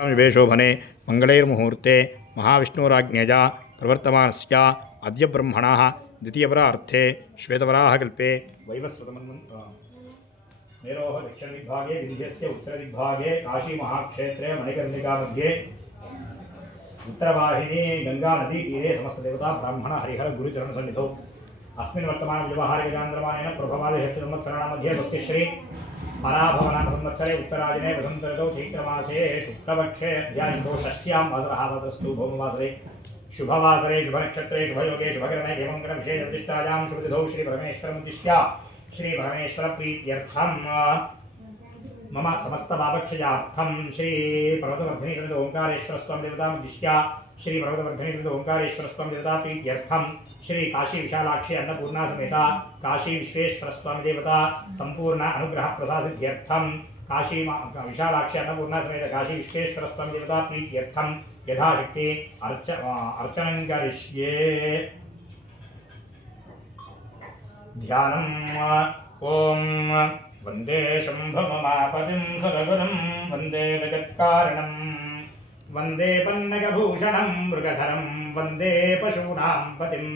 शोभने मंगलैर्मुहूर्ते महाविष्णुराज्ञया प्रवर्तमानस्य अद्य ब्रह्मणः द्वितीयपरार्थे श्वेतवराहकल्पे मेरोः दक्षिणदिग्भागे विन्ध्यस्य उत्तरदिग्भागे काशीमहाक्षेत्रे मणिकर्णिकामध्ये उत्तरवाहिनी गंगानदीतीरे समस्तदेवता ब्राह्मण हरिहर गुरुचरणसन्निधौ अस्मिन् वर्तमान व्यवहारिकचान्द्रमानेन प्रभवादिषष्टिसंवत्सराणामध्ये स्वस्तिश्री पराभवनामसंवत्सरे उत्तरायणे वसन्त ऋतौ चैत्रमासे शुक्लपक्षे अध्यायितो षष्ठ्यां वासरः वसस्तु भौमवासरे शुभवासरे शुभनक्षत्रे शुभयोगे शुभकरणे एवंकरविषये प्रतिष्ठायां शुभतिथौ श्रीपरमेश्वरमुद्दिश्य श्रीपरमेश्वरप्रीत्यर्थं मम समस्तपापक्षयार्थं श्रीपर्वतवर्धिनीकृत ओंकारेश्वरस्वामी देवतामुद्दिश्य श्रीपर्वतवर्धिनीकृत ओंकारेश्वरस्वामी देवता प्रीत्यर्थं श्री काशी विशालाक्षी अन्नपूर्णा समेता काशी विश्वेश्वरस्वामी देवता संपूर्ण अनुग्रह प्रसादित्यर्थं काशी विशालाक्षी अन्नपूर्णा समेत काशी विश्वेश्वरस्वामी देवता प्रीत्यर्थं यथाशक्ति अर्चनं करिष्ये। ध्यानम् ओम वंदे शंभुममापतिं सदगुरुं वंदे जगत्कारणं वंदे पन्नगभूषणं मृगधरं वंदे पशूनां पतिं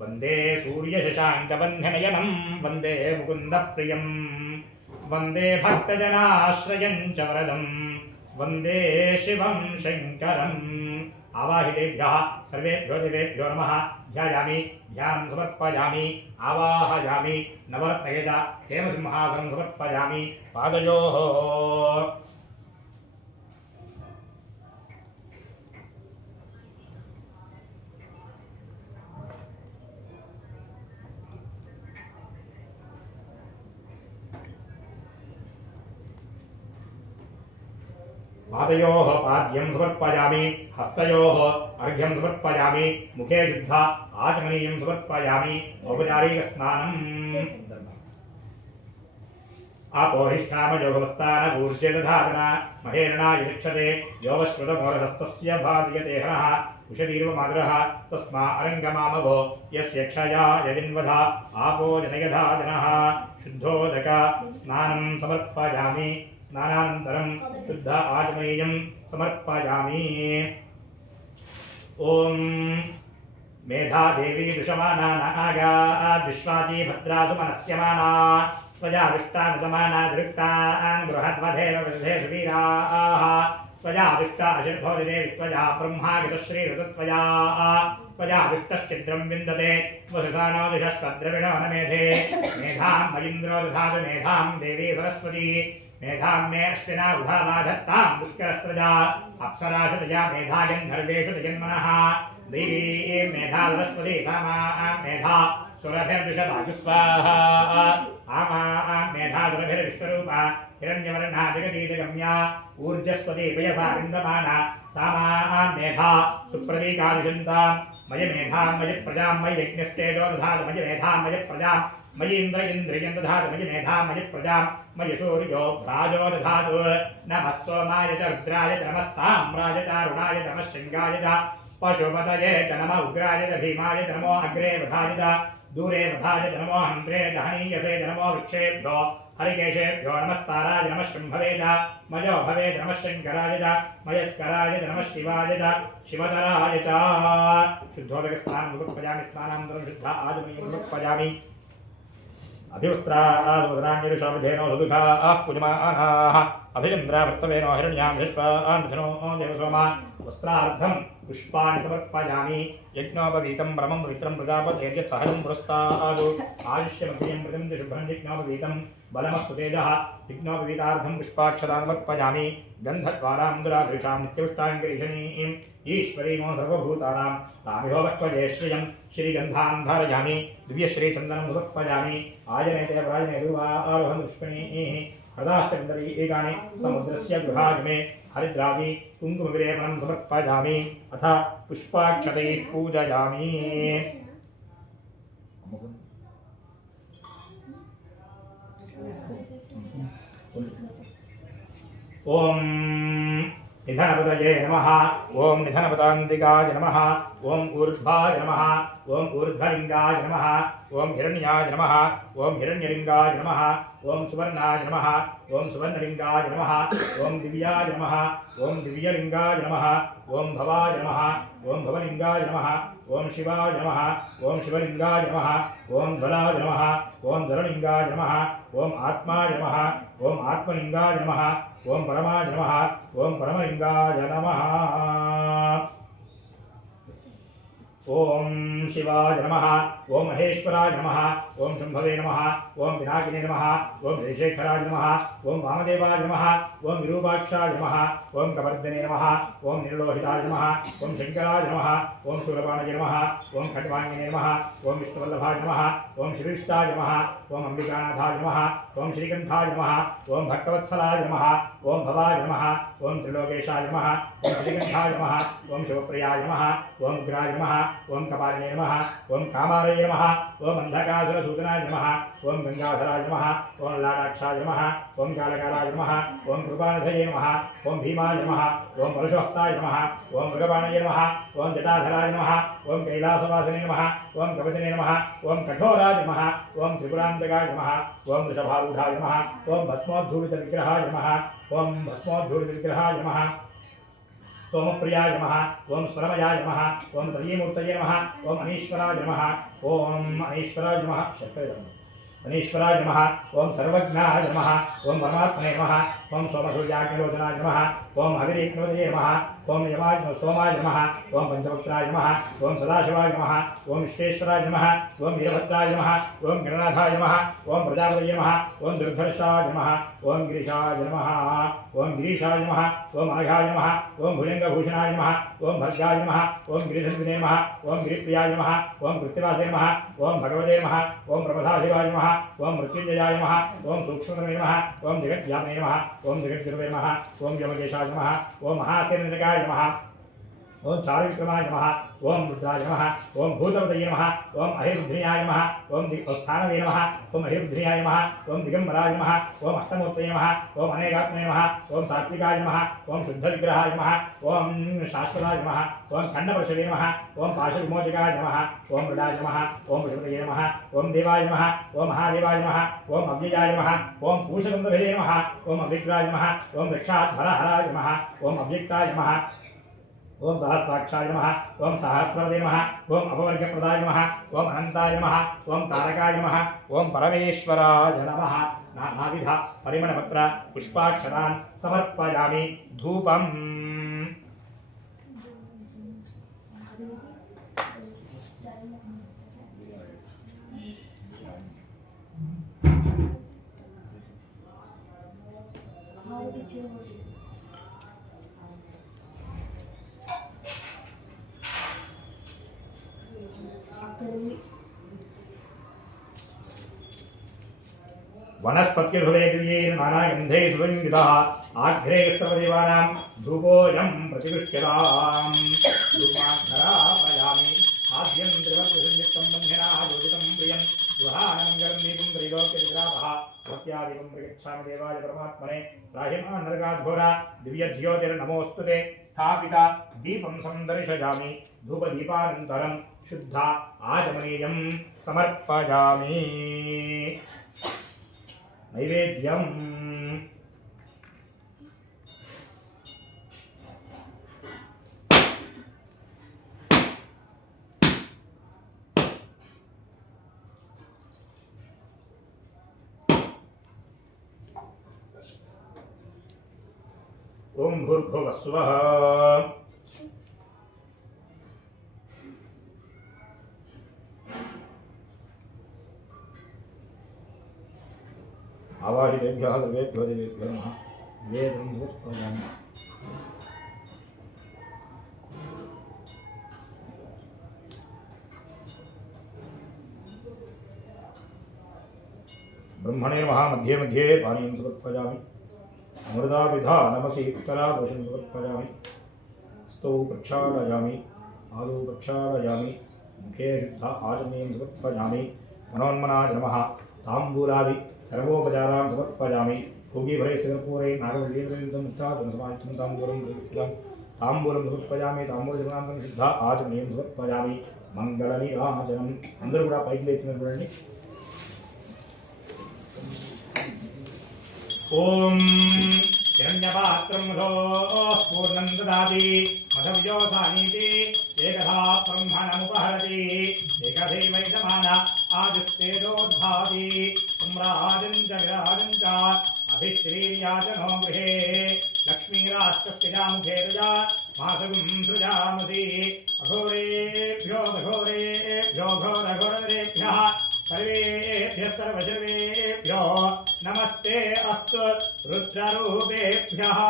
वंदे सूर्यशशाङ्कवह्निनयनं वंदे मुकुन्दप्रियं वंदे भक्तजनाश्रयं च वरदं वंदे शिवं शङ्करम्। आवाहितेभ्यः सर्वेभ्यो देवेभ्यो नमः। ध्यायामि ध्यानं समर्पयामि आवाहयामि नवरत्नयज हेमसिंहासनं समर्पयामि पादयोः। पादयोः पाद्यं समर्पयामि हस्तयोः अर्घ्यं समर्पयामि मुखे शुद्ध आचमनीयं समर्पयामि औपचारिकस्नानम्। आपोहिष्ठामयोगवस्थान ऊर्जेदधातना महेरणा युक्षते योगश्रुतमोरहस्तस्य भाव्यते हनः उषदीर्वमादरः तस्मा अरङ्गमामवो यस्य क्षया यजिन्वधा आपो जनयधा जनः। शुद्धोदक स्नानं समर्पयामि स्नानानन्तरं शुद्ध आचमनीयं समर्पयामि। ओम मेधा देवी दुषमाना नागा विश्वाची भद्रासु मनस्यमाना त्वया दुष्टानुतमाना दृक्तान् बृहद्वधेन वृद्धेषु वीराः त्वया दुष्टा अशिर्भवदिते त्वया ब्रह्मागतश्रीरुतत्वया त्वया दुष्टश्चिद्रं विन्दते वसुसानो दिशस्त्वद्रविणो न मेधे मेधां मयीन्द्रो दधातु मेधां देवी सरस्वती मेधां मे अश्विना उभावा धत्तां पुष्करस्रजा अप्सराशु तया मेधा गन्धर्वेषु तजन्मनः देवी मेधा सरस्वती सामा मेधा सुरभिर्विशदायुस्वाहा आमा मेधा सुरभिर्विश्वरूपा हिरण्यवर्णा जगतीजगम्या ऊर्जस्वती पयसा विन्दमाना सामा मेधा सुप्रतीकादिशन्तां मयि मेधां मयि प्रजां मयि यज्ञस्तेजो दधातु मयि मेधां मयि प्रजां मयि इन्द्रियं दधातु मयि मेधां मयि प्रजां मयि सूर्यो भ्राजो दधातु नमः सोमाय च रुद्राय च नमस्ताम्राय च अरुणाय च नमः शृङ्गाय च पशुपतये च नमः उग्राय च भीमाय च नमो अग्रे वधाय च दूरे वधाय च नमो हन्त्रे च हनीयसे च नमो वृक्षेभ्यो हरिकेशेभ्यो नमस्ताराय नमः शम्भवे च मयो भवे च नमः शङ्कराय च मयस्कराय च नमः शिवाय च शिवतराय च। शुद्धोदकस्नानं मुखपजामि स्नानानन्तरं शुद्ध आचमनीयं मुखपजामि अभिवस्त्रादुरान्यरुषावधेनो सुदुःखाः पूजमानाः अभिचन्द्रावर्तवेनो हिरण्यां विश्वान्धनो देवसोमा वस्त्रार्धं पुष्पाणि समर्पयामि। यज्ञोपवीतं ब्रह्मं पवित्रं प्रजापतेर्यत् सहजं पुरस्तादु आयुष्यमग्निं मृतं शुभ्रं यज्ञोपवीतं बलमस्तु तेजः यज्ञोपवीतार्धं पुष्पाक्षतां समर्पयामि। गन्धद्वारां नित्युष्टाङ्गरीषणीं ईश्वरीमो सर्वभूतानां तामिहो वक्वजे श्रियं श्रीगन्धान् धारयामि दिव्यश्रीचन्दनं समर्पयामि। आयनेते प्रायने दुर्वारोहं पुष्पिणीः हृदाष्टविन्दरी एकानि समुद्रस्य गृहागमे हरिद्रावि कुङ्कुमविलेपनं समर्पयामि अथ पुष्पाक्षतैः पूजयामि। ओम निधनपतये नमः ओम निधनपतान्तिकाय नमः ओम ऊर्ध्वाय नमः ओम ऊर्ध्वलिंगाय नमः ओम हिरण्याय नमः ओम हिरण्यलिंगाय नमः ओम सुवर्णाय नमः ओम सुवर्णलिंगाय नमः ओम दिव्याय नमः ओम दिव्यलिंगाय नमः ओम भवाय नमः ओम भवलिंगाय नमः ओम शिवाय नमः ओम शिवलिंगाय नमः ओम ज्वलाय नमः ओम ज्वललिंगाय नमः ओम आत्माय नमः ओम आत्मलिंगाय नमः ओम परमाय नमः ओम परमलिंगाय नमः ओम शिवाय नमः ओम महेश्वराय नमः ओम शंभवे नमः ओम विनायकिने नमः ओम ऋषेखराय नमः ओम वामदेवाय नमः ओम विरूपाक्षाय नमः ओम कवर्धने नमः ओम निर्लोहिताय नमः ओम शंकराय नमः ओम शूलपाणये नमः ओम खट्वांगिने नमः ओम विष्णुवल्लभाय नमः ओम श्रीविष्टाय नमः ओम अंबिकानाथाय नमः ओम श्रीकंठाय नमः ओम भक्तवत्सलाय नमः ओम भवाय नमः ओम त्रिलोकेशाय नमः ओम श्रीकंठाय नमः ओम शिवप्रियाय नमः ओम उग्राय नमः ओम कपालिने नमः ओम कामारये नमः ओम अंधकासुरसूदनाय नमः ओम गंगाधराय नमः ओम लाडाक्षाय नमः ओम कालकालाय नमः ओम कृपानिधये नमः ओम भीमाय नमः ओम परशुहस्ताय नमः ओम मृगपाणये नमः ओम जटाधराय नमः ओम कैलासवासिने नमः ओम कवचने नमः ओम कठोराय नमः ओम त्रिपुरान्तकाय नमः ओम वृषभारूढाय नमः ओम भस्मोद्धूलितविग्रहाय नमः ओम भस्मोद्धूलितविग्रहाय नमः सोमप्रियाय नमः ओम स्वरमयाय नमः ओम त्रयीमूर्तये नमः ओम अनीश्वराय नमः ओम अनीश्वराय नमः अनीश्वराय नमः ओम सर्वज्ञाय नमः ओम परमात्मने नमः ओम सोमसूर्याग्निलोचनाय नमः ओम हविरीग्नोदये नमः ओम यमाय सोमाय नमः ओम पंचवक्त्राय नमः ओम सदाशिवाय नमः ओम विश्वेश्वराय नमः ओम वीरभद्राय नमः ओम गणनाथाय नमः ओम प्रजापतये नमः ओम दुर्धर्षाय नमः ओम गिरीशाय नमः ओम गिरीशाय नमः ओम अनघाय नमः ओम भुजंगभूषणाय नमः ओम भर्गाय नमः ओम गिरिधन्विने नमः ओम गिरिप्रियाय नमः ओम कृत्तिवासे नमः ओम भगवते नमः ओम प्रमथाशिवाय नमः ओम मृत्युंजयाय नमः ओम सूक्ष्मतमे नमः ओम जगद्व्यापने नमः ओम जगद्गुरवे नमः ओम यमकेशाय नमः ओम महासेनकाय नमः ओम चारुविक्रमाय नमः ओम रुद्राय नमः ओम भूतपतये नमः ओम अहिरुद्ध्याय नमः ओम स्थानवे नमः ओम अहिरुद्ध्याय नमः ओम दिगंबराय नमः ओम अष्टमूर्तये नमः ओम अनेकात्मने नमः ओम सात्विकाय नमः ओम शुद्धविग्रहाय नमः ओम शाश्वताय नमः ओम खण्डपशवे नमः ओम पाशविमोचकाय नमः ओम मृडाय नमः ओम पशुपतये नमः ओम देवाय नमः ओम महादेवाय नमः ओम अव्ययाय नमः ओम पूषकन्दभये नमः ओम अविग्राय नमः ओम वृक्षाध्वरहराय नमः ओम अव्यक्ताय नमः ओम सहस्राक्षाय नमः ओम सहस्रवदे नमः ओम अपवर्गप्रदाय नमः ओम अनंताय नमः ओम तारकाय नमः ओम परमेश्वराय नमः नानाविध परिमलपत्र पुष्पाक्षरान् समर्पयामि धूपम् वनस्पत्यर्भवेद्युयेन नानागन्धैः सुगन्धितः आघ्रे सर्वदेवानां धूपोऽयं प्रतिगृह्यताम् धूपाक्षरापयामि आद्यं त्रिवर्गसंयुक्तं बन्धना योजितं प्रियं गृहानमङ्गलं दीपं त्रैलोक्यविग्रापः भक्त्यादिकं प्रगच्छामि देवाय परमात्मने त्राहिमा नरकाद्घोरा दिव्यज्योतिर्नमोऽस्तुते स्थापिता दीपं संदर्शयामि धूपदीपानन्तरं शुद्ध आचमनीयं समर्पयामि नैवेद्यम् ओम भूर्भुवः स्वः आवाहितेभ्यः सर्वेभ्यो देवेभ्यो नमः वेदं समर्पयामि ब्रह्मणे नमः मध्ये मध्ये पानीयं समर्पयामि अमृताभिधानमसि उत्तरादोषं समर्पयामि स्तौ प्रक्षालयामि आदौ प्रक्षालयामि मुखे शुद्ध आचमनीयं समर्पयामि मनोन्मनाय नमः ताम्बूलादि सर्वोपचारान् समर्पयामि भोगी भरे सिरपूरे नागवल्लीवृन्दं मुक्तादुनसमाहितं ताम्बूलं समर्पयामि ताम्बूलजनां शुद्ध आचमनीयं समर्पयामि మంగళనిరాజనం. అందరూ కూడా పైకి లేచిన చూడండి. ఓం హిరణ్యపాత్రం పూర్ణం దదాతి మధవ్యోసానీతి ఏకథా బ్రహ్మణముపహరతి ఏకథైవైదమాన ఆదిస్తేజోద్భాతి సమ్రాజం చ విరాజం చ అభిశ్రీర్యాచనో గృహే లక్ష్మీరాష్ట్రస్తిజాముఖే తుజా మాసగుం సృజామసి అఘోరేభ్యో ఘోరేభ్యో ఘోరఘోరేభ్యః सर्वेभ्यः सर्वजर्वेभ्यो नमस्ते अस्तु रुद्ररूपेभ्यः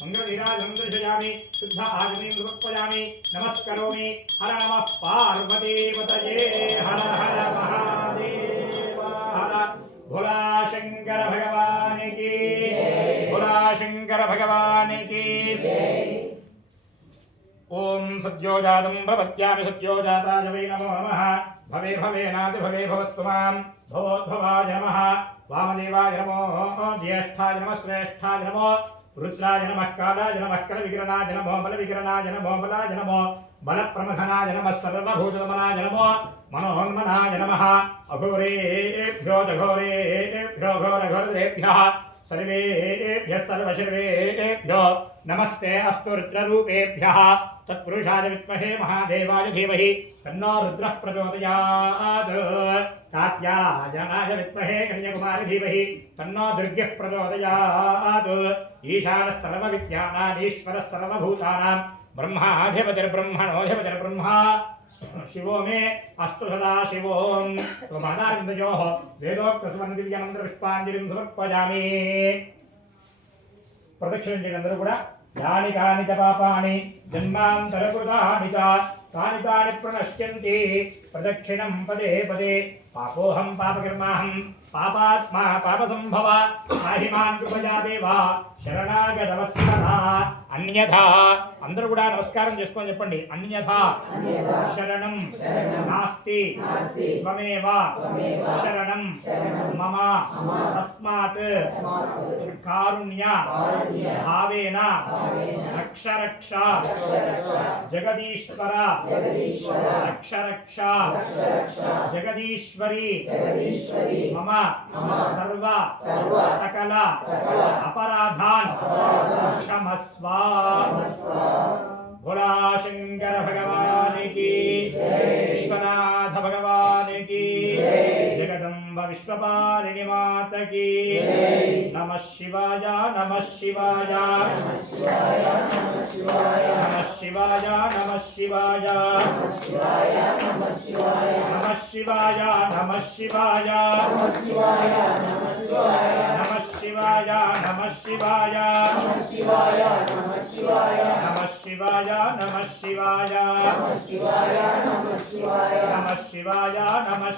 मंगलविराजं दर्शयामि शुद्ध आचमनीं समर्पयामि नमस्करोमि हर नमः पार्वतीपतये हर हर महादेव हर भोला शंकर भगवान की भोला शंकर भगवान की ओम सद्योजातं प्रपद्यामि सद्योजाताय वै नमो नमः भवे भवेनाति भवे भवस्त्वमां भवोद्भवाय नमः वामदेवाय नमो ज्येष्ठाय नमः श्रेष्ठाय नमो रुद्राय नमः कालाय नमः कलविकरणाय नमो बलविकरणाय नमो बलाय नमो बलप्रमथनाय नमः सर्वभूतदमनाय नमो मनोन्मनाय नमः अघोरेभ्यो घोरेभ्यो घोरघोरेभ्यः सर्वेभ्यः सर्वशर्वेभ्यो नमस्ते अस्तु रुद्ररूपेभ्यः तत्पुरुषाय विद्महे महादेवाय धीमहि तन्नो रुद्रः प्रचोदयात् कात्यायनाय विद्महे कन्याकुमारी धीमहि तन्नो दुर्गः प्रचोदयात् ईशानः सर्वविद्यानाम् ईश्वरः सर्वभूतानां ब्रह्माधिपतिर्ब्रह्मणोऽधिपतिर्ब्रह्मा शिवो मे अस्तु सदा शिवों त्वमादारिन्दयोः वेदोक्तसुमन्दिव्यमन्त्रपुष्पाञ्जलिं समर्पयामि प्रदक्षिणं चेयंడి కూడా यानि कानि च पापानि जन्मान्तरकृतानि च तानि तानि प्रणश्यन्ति प्रदक्षिणं पदे पदे पापोऽहं पापकर्माहं पापात्मा पापसंभव पाहि मां कृपया देवा शरणागतवत्सला अन्यथा అందరూ కూడా నమస్కారం చేసుకొని చెప్పండి అన్యథా శరణం నాస్తి త్వమేవ శరణం మమ తస్మాత్ కారుణ్య భావేన రక్ష రక్ష జగదీశ్వర రక్ష రక్ష జగదీశ్వరి మమ సర్వ సకల అపరాధాన్ క్షమస్వ भोला शंकर भगवान की विश्वनाथ भगवान की जगदम्ब विश्वपालिनी माता की नमः शिवाय नमः शिवाय नमः शिवाय नमः शिवाय नमः शिवाय नमः शिवाय नमः शिवाय नमः शिवाय नमः शिवाय नमः शिवाय नमः शिवाय नमः शिवाय नमः शिवाय नमः शिवाय नमः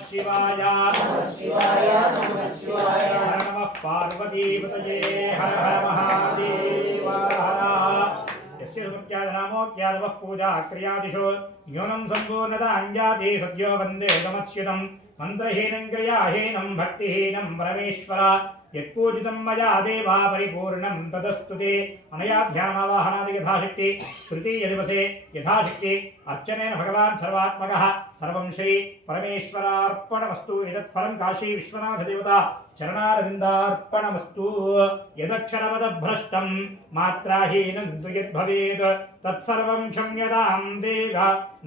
शिवाय नमः शिवाय हर नमः पार्वतीपतये हर हर महादेव हर यस्य सुमत्यादनामोक्यादवः पूजा क्रियादिषु न्यूनं सम्पूर्णता अंजाति सद्यो वन्दे तमच्युतं मन्त्रहीनं क्रियाहीनं भक्तिहीनं परमेश्वर यत्पूजितं मया देवा परिपूर्णं तदस्तुते अनया ध्यानमावाहनादि यथाशक्ति तृतीयदिवसे यथाशक्ति अर्चनेन भगवान् सर्वात्मकः सर्वं श्री परमेश्वरार्पणमस्तु यदत्फलं काशी विश्वनाथ देवता चरणारविन्दार्पणमस्तु यदक्षरपदभ्रष्टं मात्राहीनं तु यद्भवेत् तत्सर्वं क्षम्यतां देव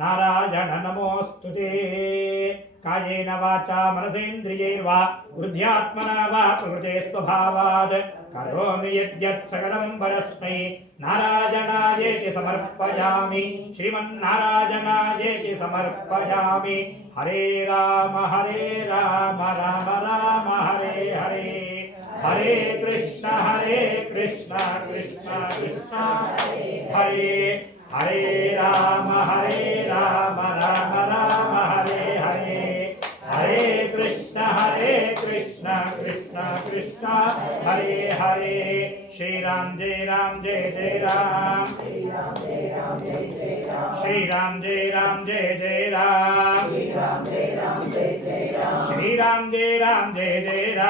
नारायण नमोऽस्तुते कायेन वाचा मनसेन्द्रियैर्वा बुद्ध्यात्मना वा प्रकृते स्वभावात् करोमि यद्यत् सकलं परस्मै नारायणायेति समर्पयामि श्रीमन्नारायणायेति समर्पयामि हरे राम राम राम हरे हरे हरे कृष्ण कृष्ण कृष्ण हरे हरे राम राम राम हरे हरे हरे कृष्ण कृष्ण कृष्ण हरे हरे श्री राम जय जय राम श्री राम जय राम जय जय राम श्री राम जय राम जय जय राम श्री राम जय राम जय जय राम